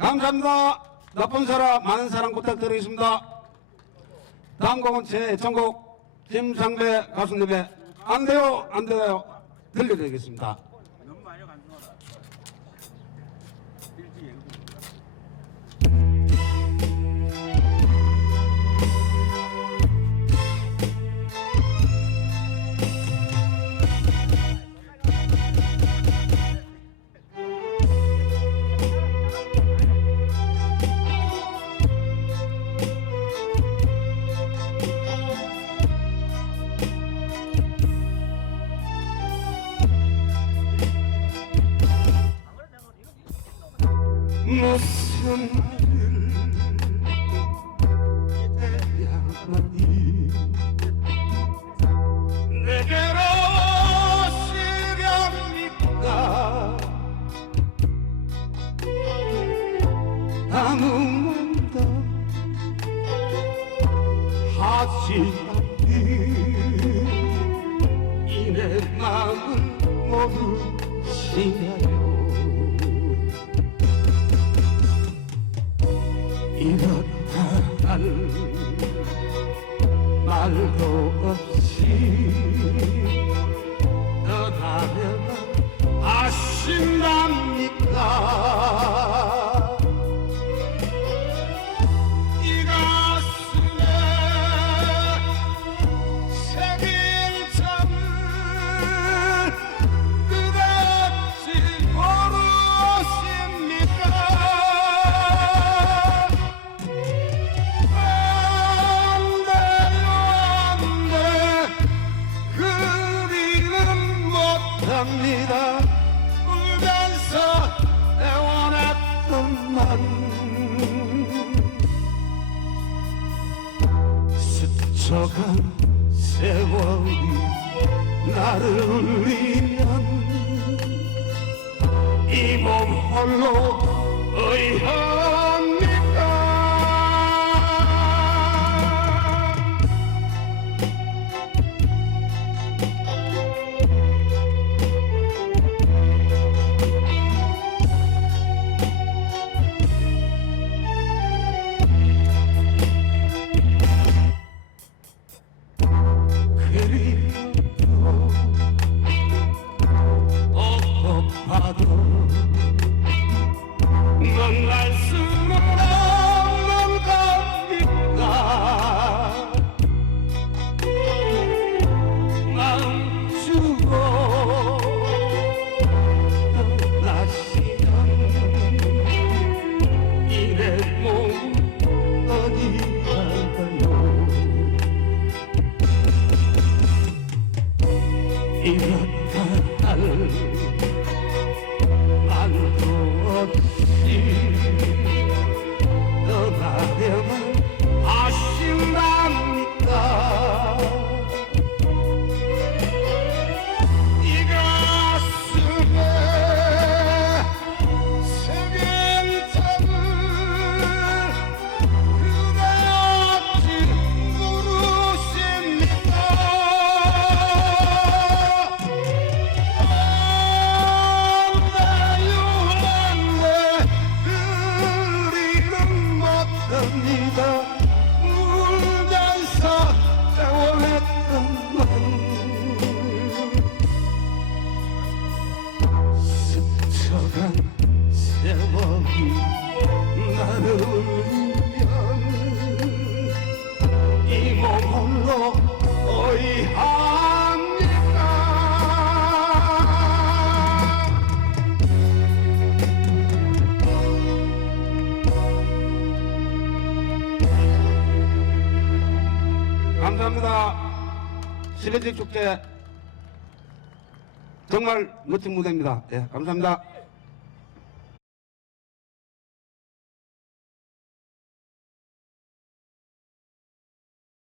감사합니다. 나쁜 사람, 많은 사랑 부탁드리겠습니다. 다음 곡은 제 애창곡 김상배 가수님의 안 돼요, 안 돼요 들려드리겠습니다. 무슨 말을 기대야만이 내게로 시렵니까? 아무 말도 하지 않니 이내 마음을 모르시나요 이렇다 할 말도 없이 스쳐간 세월이 나를 울리면 이 몸 홀로 의합 말도 없이 떠나려면 감사합니다. 시래지 축제 정말 멋진 무대입니다. 예, 감사합니다.